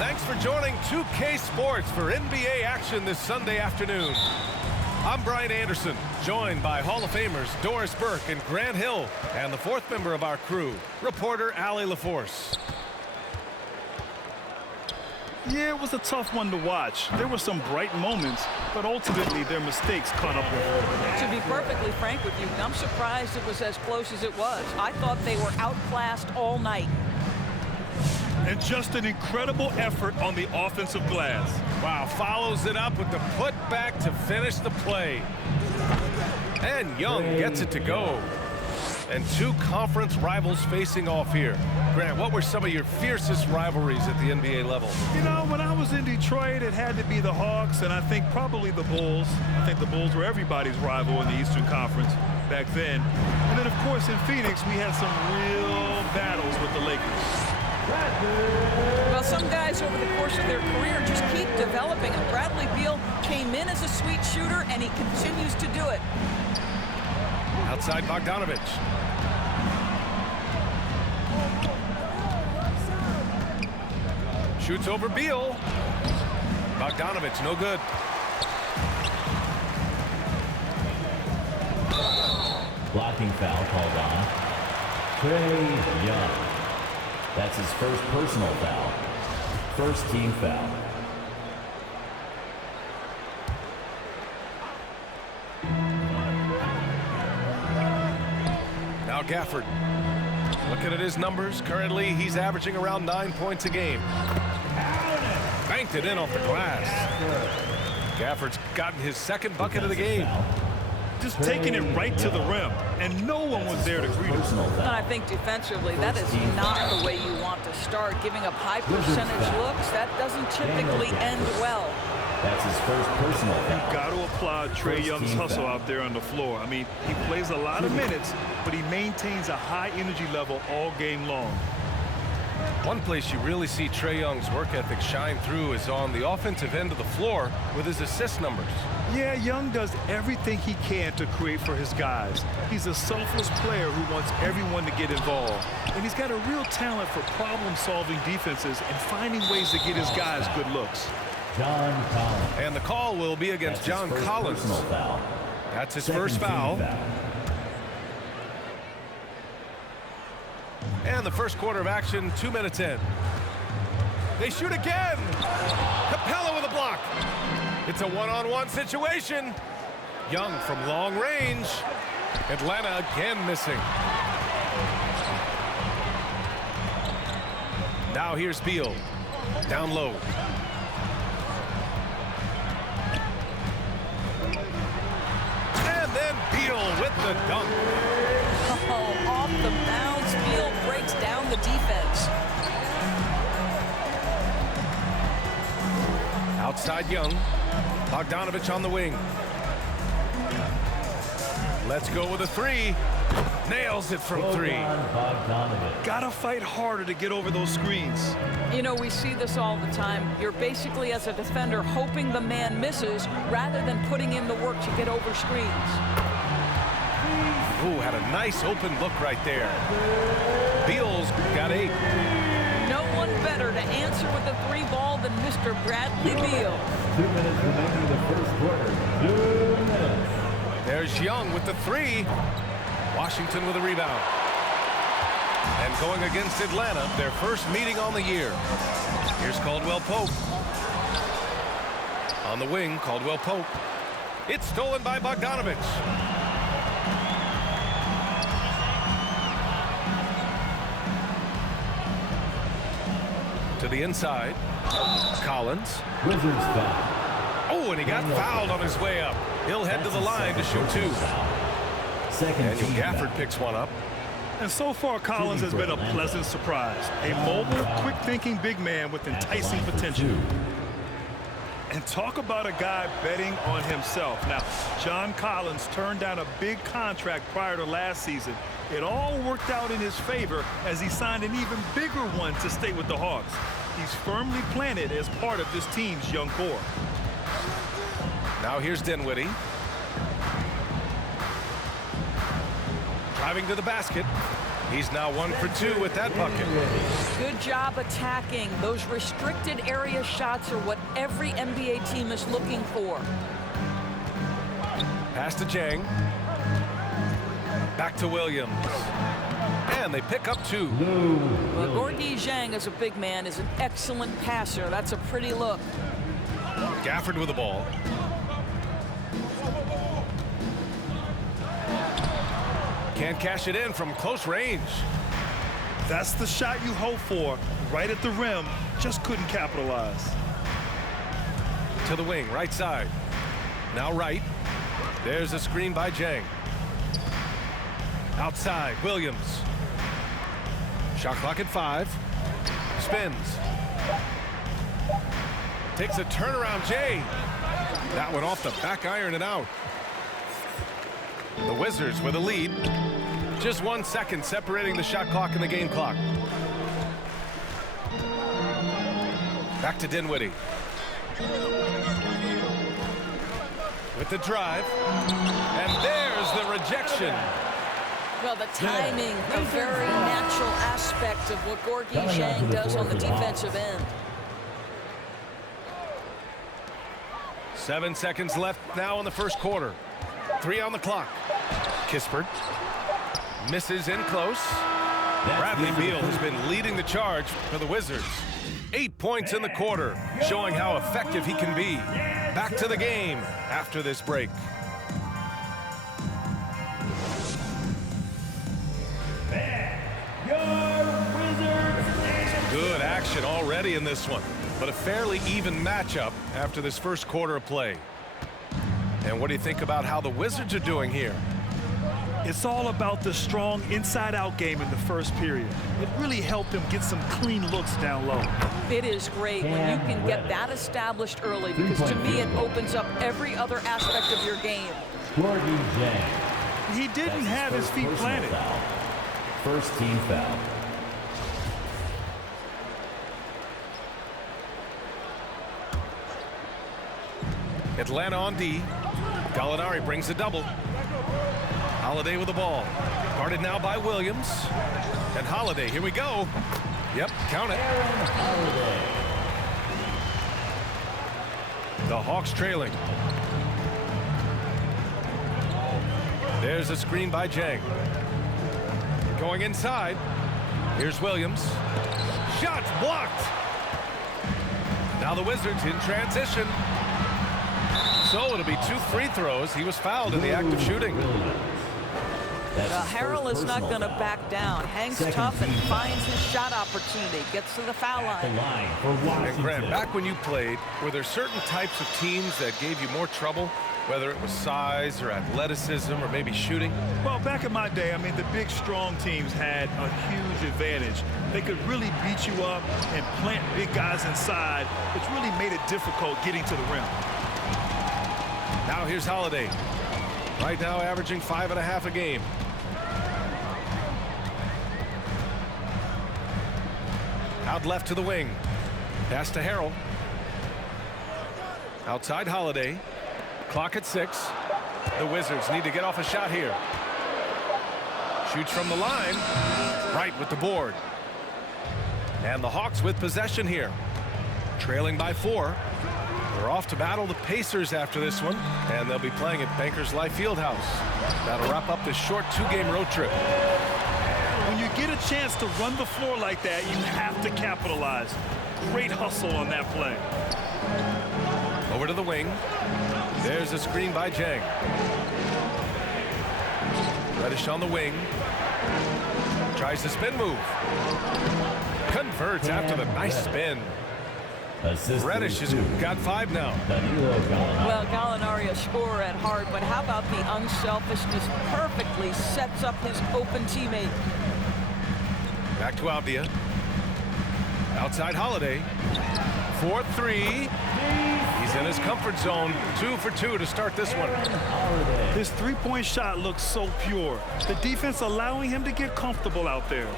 Thanks for joining 2K Sports for NBA action this Sunday afternoon. I'm Brian Anderson, joined by Hall of Famers Doris Burke and Grant Hill, and the fourth member of our crew, reporter Allie LaForce. Yeah, it was a tough one to watch. There were some bright moments, but ultimately their mistakes caught up with them. To be perfectly frank with you, I'm surprised it was as close as it was. I thought they were outclassed all night. And just an incredible effort on the offensive glass. Wow, follows it up with the putback to finish the play. And Young gets it to go. And two conference rivals facing off here. Grant, what were some of your fiercest rivalries at the NBA level? You know, when I was in Detroit, it had to be the Hawks, and I think probably the Bulls. I think the Bulls were everybody's rival in the Eastern Conference back then. And then, of course, in Phoenix, we had some real battles with the Lakers. Well, some guys over the course of their career just keep developing, and Bradley Beal came in as a sweet shooter, and he continues to do it. Outside Bogdanovich. Shoots over Beal. Bogdanovich, no good. Blocking foul called on Trae Young. That's his first personal foul. First team foul. Now Gafford. Looking at his numbers, currently he's averaging around 9 points a game. Banked it in off the glass. Gafford's gotten his second bucket of the game. Just taking it right to the rim, and no one was there to greet him. And I think defensively, that is not the way you want to start. Giving up high percentage looks, that doesn't typically end well. That's his first personal foul. You've got to applaud Trae Young's hustle out there on the floor. I mean, he plays a lot of minutes, but he maintains a high energy level all game long. One place you really see Trae Young's work ethic shine through is on the offensive end of the floor with his assist numbers. Yeah, Young does everything he can to create for his guys. He's a selfless player who wants everyone to get involved. And he's got a real talent for problem-solving defenses and finding ways to get his guys good looks. John Collins. And the call will be against John Collins. Foul. That's his first foul. And the first quarter of action, 2 minutes in. They shoot again. Capella with a block. It's a one-on-one situation. Young from long range. Atlanta again missing. Now here's Beal. Down low. And then Beal with the dunk. Oh, off the bounce, Beal breaks down the defense. Outside Young. Bogdanovich on the wing. Let's go with a three. Nails it from three. Gotta fight harder to get over those screens. You know, we see this all the time. You're basically, as a defender, hoping the man misses rather than putting in the work to get over screens. Ooh, had a nice open look right there. Beal's got 8. No one better to answer with a three ball than Mr. Bradley Beal. 2 minutes remaining in the first quarter. 2 minutes. There's Young with the 3. Washington with a rebound. And going against Atlanta, their first meeting on the year. Here's Caldwell Pope. On the wing, Caldwell Pope. It's stolen by Bogdanovich. To the inside. Collins. Wizards foul. Oh, and he got fouled on his way up. He'll head to the line to shoot 2. Daniel Gafford picks one up. And so far, Collins has been a pleasant surprise. A mobile, quick-thinking big man with enticing potential. And talk about a guy betting on himself. Now, John Collins turned down a big contract prior to last season. It all worked out in his favor as he signed an even bigger one to stay with the Hawks. He's firmly planted as part of this team's young core. Now here's Dinwiddie. Driving to the basket. He's now 1 for 2 with that bucket. Good job attacking. Those restricted area shots are what every NBA team is looking for. Pass to Jang. Back to Williams. And they pick up 2. Well, Gorgui Zhang, as a big man, is an excellent passer. That's a pretty look. Gafford with the ball. Can't cash it in from close range. That's the shot you hope for, right at the rim. Just couldn't capitalize. To the wing, right side. Now right. There's a screen by Jang. Outside, Williams. Shot clock at 5. Spins. Takes a turnaround, Jay. That one off the back iron and out. The Wizards with a lead. Just 1 second separating the shot clock and the game clock. Back to Dinwiddie. With the drive. And there's the rejection. Well, the timing, the very natural aspect of what Gorgui Zhang does on the defensive end. 7 seconds left now in the first quarter. 3 on the clock. Kispert misses in close. Bradley Beal has been leading the charge for the Wizards. 8 points in the quarter, showing how effective he can be. Back to the game after this break. Good action already in this one, but a fairly even matchup after this first quarter of play. And what do you think about how the Wizards are doing here? It's all about the strong inside-out game in the first period. It really helped them get some clean looks down low. It is great when you can get that established early, because to me it opens up every other aspect of your game. Gorgui Zhang. He didn't have his feet planted. Foul. First team foul. Atlanta on D. Gallinari brings a double. Holiday with the ball. Guarded now by Williams. And Holiday, here we go. Yep, count it. The Hawks trailing. There's a screen by Jang. Going inside. Here's Williams. Shot blocked. Now the Wizards in transition. So it'll be 2 free throws. He was fouled in the act of shooting. Harrell is not going to back down. Hangs tough and finds his shot opportunity. Gets to the foul line. And Grant, back when you played, were there certain types of teams that gave you more trouble? Whether it was size or athleticism or maybe shooting? Well, back in my day, I mean, the big, strong teams had a huge advantage. They could really beat you up and plant big guys inside, which really made it difficult getting to the rim. Now here's Holiday. Right now averaging 5.5 a game. Out left to the wing. Pass to Harrell. Outside Holiday. Clock at 6. The Wizards need to get off a shot here. Shoots from the line. Right with the board. And the Hawks with possession here. Trailing by 4. They're off to battle the Pacers after this one, and they'll be playing at Bankers Life Fieldhouse. That'll wrap up this short 2-game road trip. When you get a chance to run the floor like that, you have to capitalize. Great hustle on that play. Over to the wing. There's a screen by Jang. Reddish on the wing. Tries the spin move. Converts after the nice spin. Reddish has got 5 now. Well, Gallinari a scorer at heart, but how about the unselfishness? Perfectly sets up his open teammate. Back to Avdia. Outside Holiday. 4-3. He's in his comfort zone. 2 for 2 to start this one. His three-point shot looks so pure. The defense allowing him to get comfortable out there.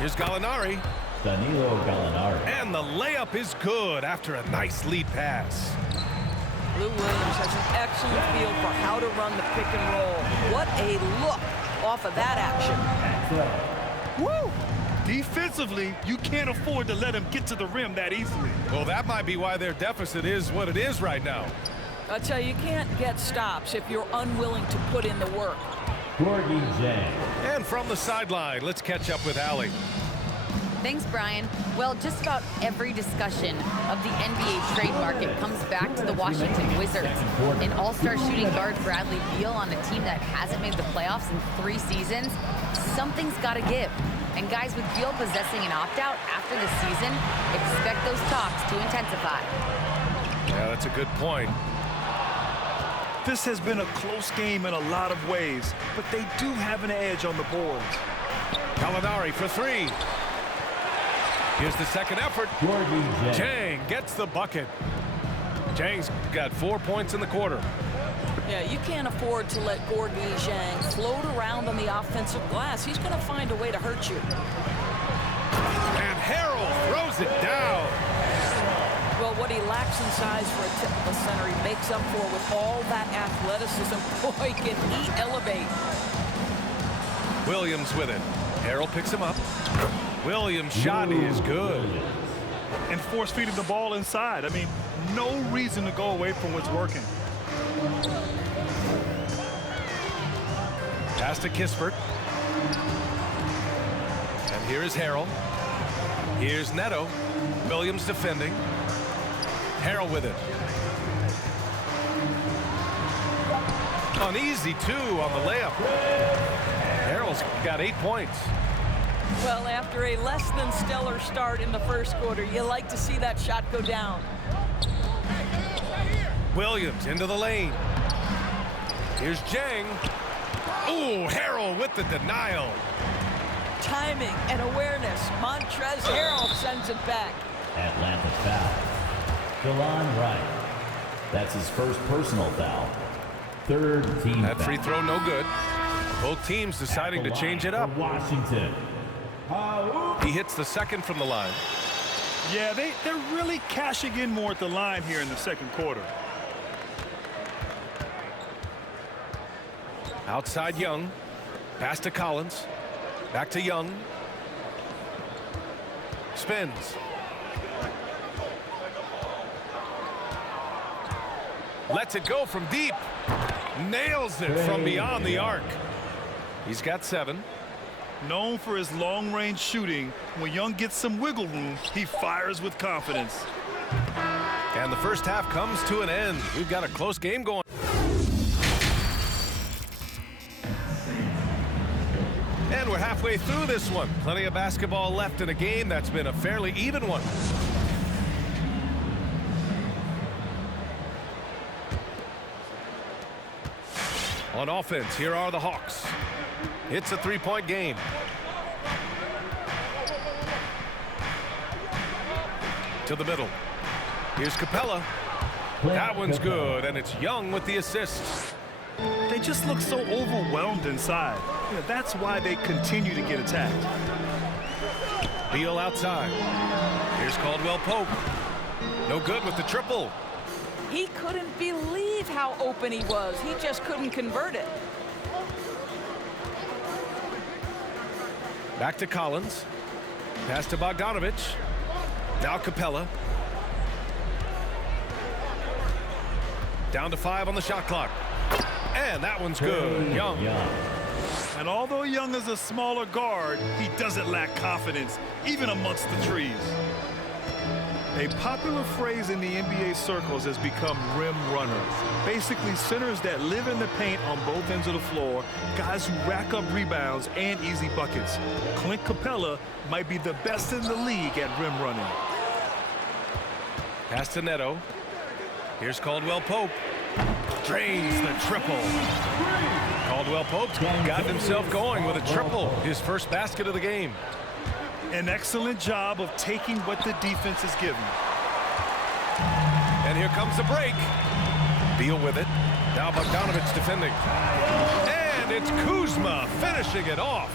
Here's Gallinari. Danilo Gallinari. And the layup is good after a nice lead pass. Lou Williams has an excellent feel for how to run the pick and roll. What a look off of that action. Woo! Defensively, you can't afford to let him get to the rim that easily. Well, that might be why their deficit is what it is right now. I tell you, you can't get stops if you're unwilling to put in the work. Gorgie Jang. And from the sideline, let's catch up with Allie. Thanks, Brian. Well, just about every discussion of the NBA trade market comes back to the Washington Wizards. An all-star shooting guard Bradley Beal on a team that hasn't made the playoffs in 3 seasons. Something's got to give. And guys, with Beal possessing an opt-out after the season, expect those talks to intensify. Yeah, that's a good point. This has been a close game in a lot of ways, but they do have an edge on the boards. Gallinari for 3. Here's the second effort. Gorgie Jang. Jang gets the bucket. Jang's got 4 points in the quarter. Yeah, you can't afford to let Gorgie Jang float around on the offensive glass. He's going to find a way to hurt you. And Harrell throws it down. Well, what he lacks in size for a typical center, he makes up for with all that athleticism. Boy, can he elevate. Williams with it. Harrell picks him up. Williams' shot is good. And force feeding the ball inside. I mean, no reason to go away from what's working. Pass to Kispert. And here is Harrell. Here's Neto. Williams defending. Harrell with it. An easy 2 on the layup. Harrell's got 8 points. Well, after a less than stellar start in the first quarter, you like to see that shot go down. Williams into the lane. Here's Jang. Ooh, Harrell with the denial. Timing and awareness. Montrezl Harrell sends it back. Atlanta foul. DeLon Wright. That's his first personal foul. 3rd team That foul. free throw no good. Both teams deciding to change it up. For Washington. He hits the second from the line. Yeah, they're really cashing in more at the line here in the second quarter. Outside Young. Pass to Collins. Back to Young. Spins. Lets it go from deep. Nails it from beyond the arc. He's got 7. Known for his long-range shooting, when Young gets some wiggle room, he fires with confidence. And the first half comes to an end. We've got a close game going. And we're halfway through this one. Plenty of basketball left in a game that's been a fairly even one. On offense, here are the Hawks. It's a 3-point game. To the middle. Here's Capella. That one's good, and it's Young with the assist. They just look so overwhelmed inside. Yeah, that's why they continue to get attacked. Beal outside. Here's Caldwell Pope. No good with the triple. He couldn't believe how open he was. He just couldn't convert it. Back to Collins. Pass to Bogdanovich. Now Capella. Down to 5 on the shot clock. And that one's good. Young. And although Young is a smaller guard, he doesn't lack confidence, even amongst the trees. A popular phrase in the NBA circles has become rim runners. Basically, centers that live in the paint on both ends of the floor, guys who rack up rebounds and easy buckets. Clint Capella might be the best in the league at rim running. Pass to Neto. Here's Caldwell Pope. Drains the triple. Caldwell Pope's got himself going with a triple. His first basket of the game. An excellent job of taking what the defense is giving. And here comes the break. Beal with it. Now Bogdanovich defending. And it's Kuzma finishing it off.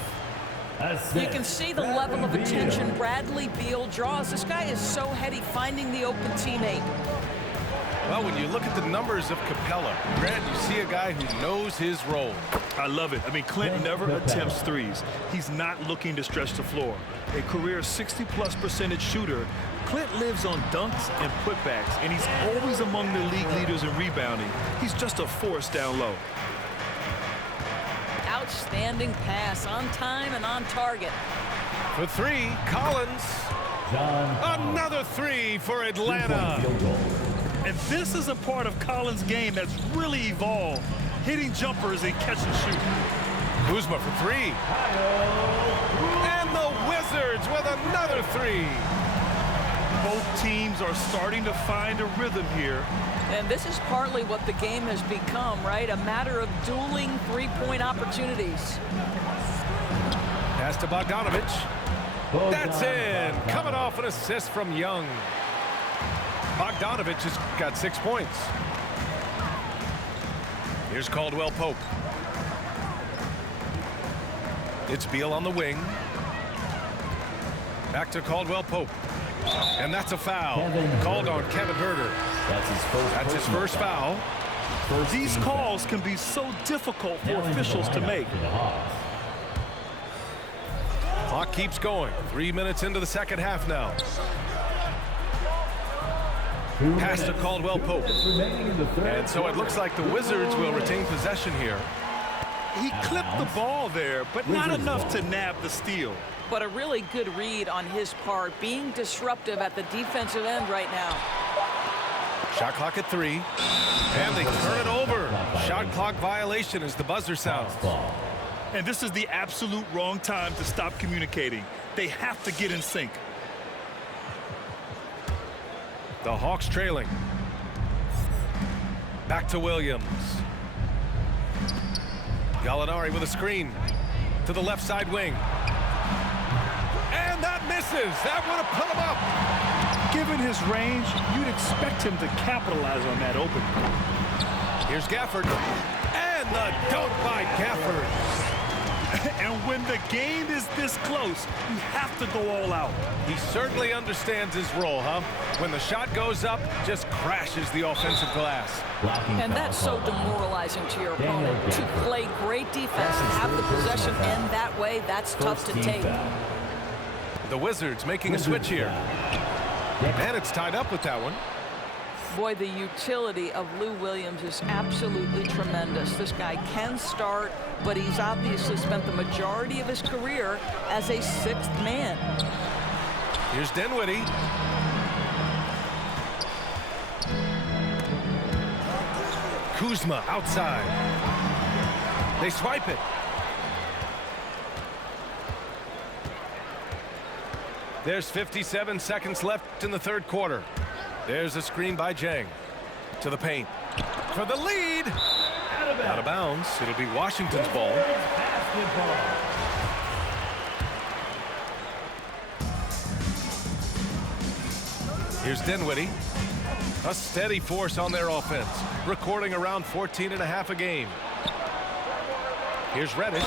You can see the level of attention Bradley Beal draws. This guy is so heady finding the open teammate. Well, when you look at the numbers of Capella, Grant, you see a guy who knows his role. I love it. I mean, Clint never attempts threes. He's not looking to stretch the floor. A career 60+% shooter, Clint lives on dunks and putbacks, and he's always among the league leaders in rebounding. He's just a force down low. Outstanding pass, on time and on target. For three, Collins. Another three for Atlanta. And this is a part of Collins' game that's really evolved, hitting jumpers and catch and shoot. Kuzma for three. And the Wizards with another three. Both teams are starting to find a rhythm here. And this is partly what the game has become, right? A matter of dueling three-point opportunities. Pass to Bogdanovich. That's in. Coming off an assist from Young. Bogdanovich has got 6 points. Here's Caldwell Pope. It's Beal on the wing. Back to Caldwell Pope. And that's a foul. Called on Kevin Huerter. That's his first foul. These calls can be so difficult for officials to make. Clock keeps going. 3 minutes into the second half now. Pass to Caldwell Pope. And so it looks like the Wizards will retain possession here. He clipped the ball there, but not enough to nab the steal. But a really good read on his part, being disruptive at the defensive end right now. Shot clock at 3. And they turn it over. Shot clock violation as the buzzer sounds. And this is the absolute wrong time to stop communicating. They have to get in sync. The Hawks trailing. Back to Williams. Gallinari with a screen to the left side wing. And that misses. That would have put him up. Given his range, you'd expect him to capitalize on that opening. Here's Gafford. And the dunk by Gafford. And when the game is this close, you have to go all out. He certainly understands his role, huh? When the shot goes up, just crashes the offensive glass. And that's so demoralizing to your opponent. To play great defense and have the possession end that way, that's tough to take. The Wizards making a switch here. And it's tied up with that one. Boy, the utility of Lou Williams is absolutely tremendous. This guy can start, but he's obviously spent the majority of his career as a sixth man. Here's Dinwiddie. Kuzma outside. They swipe it. There's 57 seconds left in the third quarter. There's a screen by Jang to the paint for the lead. Out of bounds. It'll be Washington's ball. Here's Dinwiddie. A steady force on their offense, recording around 14.5 a game. Here's Reddish.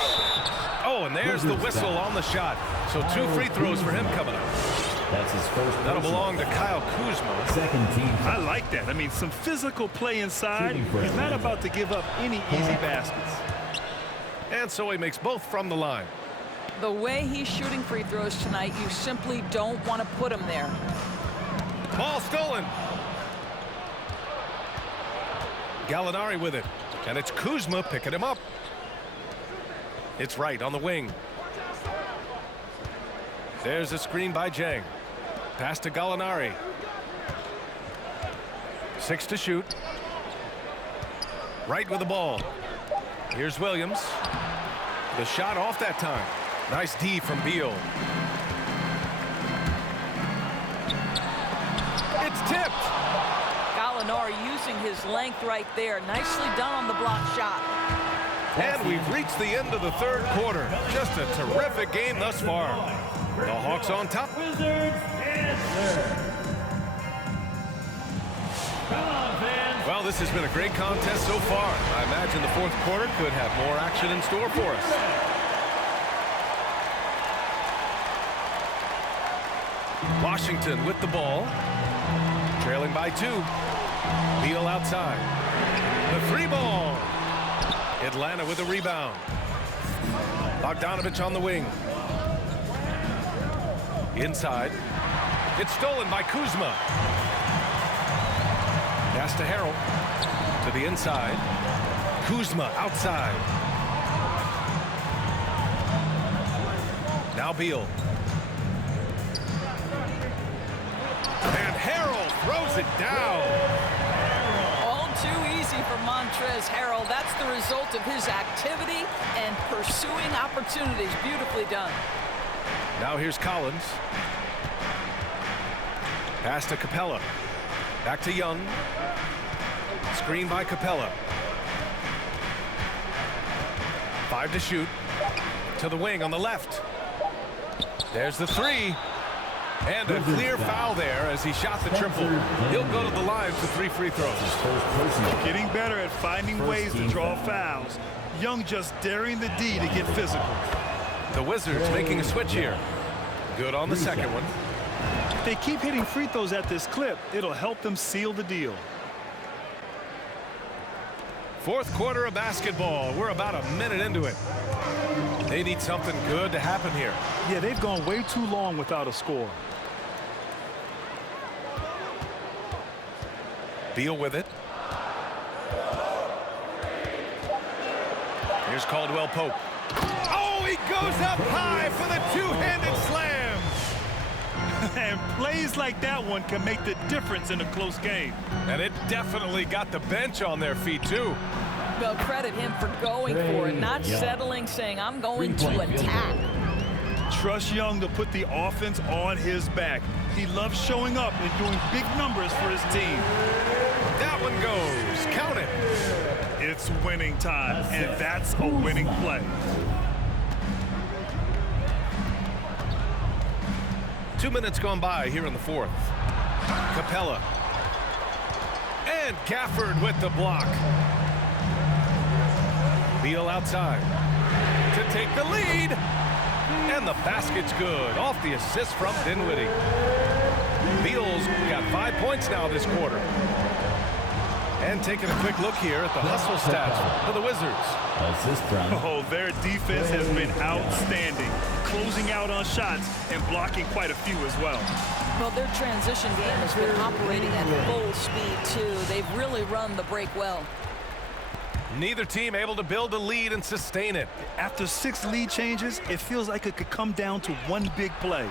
Oh, and there's the whistle on the shot. So 2 free throws for him coming up. That's his first. That'll belong to Kyle Kuzma. Second team. I like that. I mean, some physical play inside. He's not about to give up any easy baskets. And so he makes both from the line. The way he's shooting free throws tonight, you simply don't want to put him there. Ball stolen. Gallinari with it. And it's Kuzma picking him up. It's Wright on the wing. There's a screen by Jang. Pass to Gallinari. 6 to shoot. Wright with the ball. Here's Williams. The shot off that time. Nice D from Beal. It's tipped. Gallinari using his length right there. Nicely done on the block shot. And we've reached the end of the third quarter. Just a terrific game thus far. The Hawks on top. Wizards answer. Come on, fans. Well, this has been a great contest so far. I imagine the fourth quarter could have more action in store for us. Washington with the ball. Trailing by 2. Beal outside. The 3 ball. Atlanta with a rebound. Bogdanovich on the wing. Inside. It's stolen by Kuzma. Pass to Harrell. To the inside. Kuzma outside. Now Beal. And Harrell throws it down. All too easy for Montrezl Harrell. That's the result of his activity and pursuing opportunities. Beautifully done. Now here's Collins. Pass to Capella. Back to Young. Screen by Capella. 5 to shoot. To the wing on the left. There's the three. And a clear foul there as he shot the triple. He'll go to the line for 3 free throws. Getting better at finding ways to draw fouls. Young just daring the D to get physical. The Wizards making a switch here. Good on the second one. If they keep hitting free throws at this clip, it'll help them seal the deal. Fourth quarter of basketball. We're about a minute into it. They need something good to happen here. Yeah, they've gone way too long without a score. Beal with it. Here's Caldwell Pope. Oh, he goes up high for the two-handed slam. And plays like that one can make the difference in a close game. And it definitely got the bench on their feet, too. Well, credit him for going for it, not settling, saying, I'm going to attack. Trust Young to put the offense on his back. He loves showing up and doing big numbers for his team. That one goes. Count it. It's winning time, and that's a winning play. 2 minutes gone by here in the fourth. Capella. And Gafford with the block. Beal outside to take the lead. And the basket's good. Off the assist from Dinwiddie. Beal's got 5 points now this quarter. And taking a quick look here at the hustle stats for the Wizards. Assist from. Oh, their defense has been outstanding. Closing out on shots and blocking quite a few as well. Well, their transition game has been operating at full speed, too. They've really run the break well. Neither team able to build a lead and sustain it. After 6 lead changes, it feels like it could come down to one big play.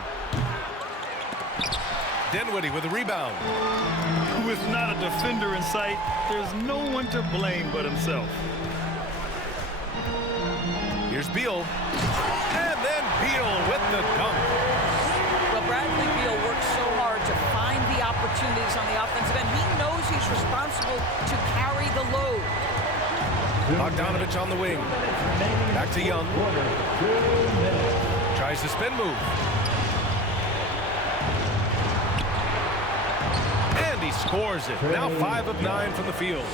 Dinwiddie with a rebound. With not a defender in sight, there's no one to blame but himself. Here's Beal. And then Beal with the dunk. Well, Bradley Beal works so hard to find the opportunities on the offensive end. He knows he's responsible to carry the load. Bogdanovich on the wing. Back to Young. Tries the spin move. And he scores it. Now 5 of 9 from the field.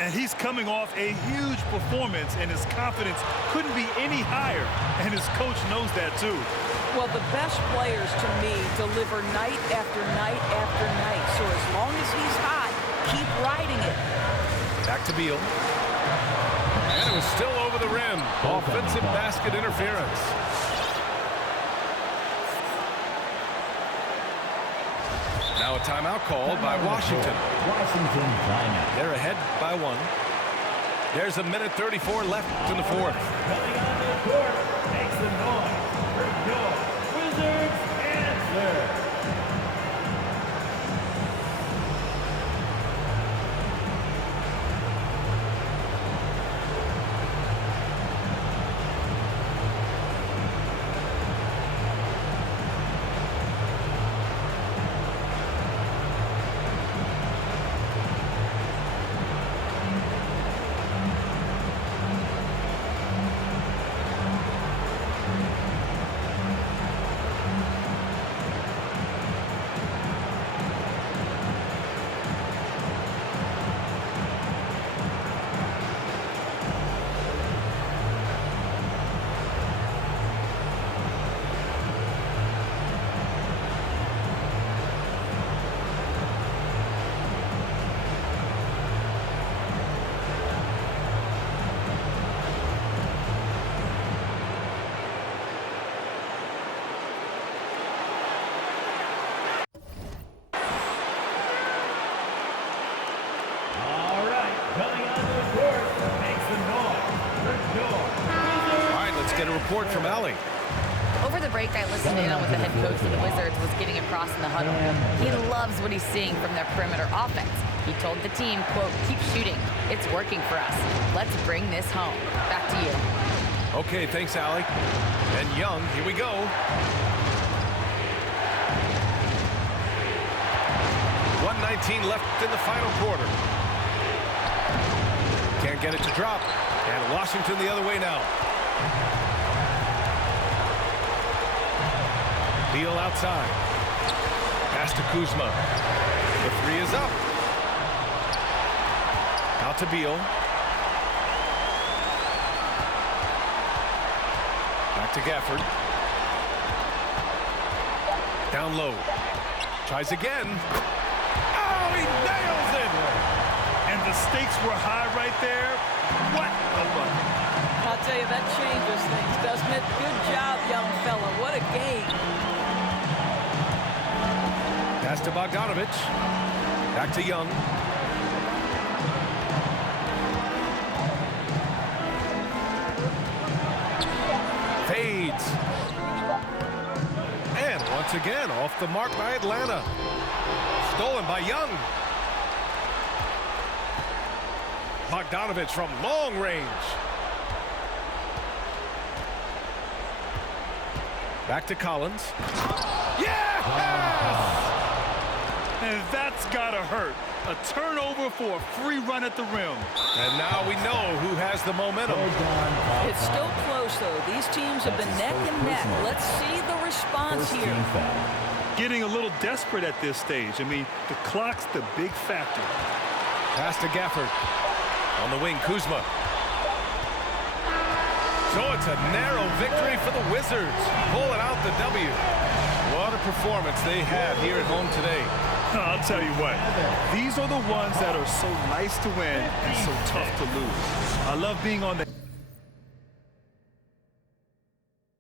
And he's coming off a huge performance, and his confidence couldn't be any higher. And his coach knows that, too. Well, the best players, to me, deliver night after night after night. So as long as he's hot, keep riding it. Back to Beal. And it was still over the rim. Offensive basket interference. Now a timeout called by Washington. Washington timeout. They're ahead by 1. There's a minute 34 left in the fourth. Coming on the court, makes the noise for your Wizards answer. report from Allie. Over the break, I listened in on what the head coach for the Wizards was getting across in the huddle. He loves what he's seeing from their perimeter offense. He told the team, quote, "Keep shooting. It's working for us. Let's bring this home." Back to you. Okay, thanks, Allie. And Young, here we go. 1:19 left in the final quarter. Can't get it to drop. And Washington the other way now. Beal outside. Pass to Kuzma. The three is up. Out to Beal. Back to Gafford. Down low. Tries again. Oh, he nails it! And the stakes were high right there. What a bucket. I'll tell you, that changes things, doesn't it? Good job, young fella. What a game. Pass to Bogdanovich. Back to Young. Fades. And once again, off the mark by Atlanta. Stolen by Young. Bogdanovich from long range. Back to Collins. Yes! And that's gotta hurt. A turnover for a free run at the rim. And now we know who has the momentum. It's still close, though. These teams have been neck and neck. Let's see the response here. Getting a little desperate at this stage. I mean, the clock's the big factor. Pass to Gafford. On the wing, Kuzma. So it's a narrow victory for the Wizards. Pulling out the W. What a performance they had here at home today. I'll tell you what, these are the ones that are so nice to win and so tough to lose. I love being on the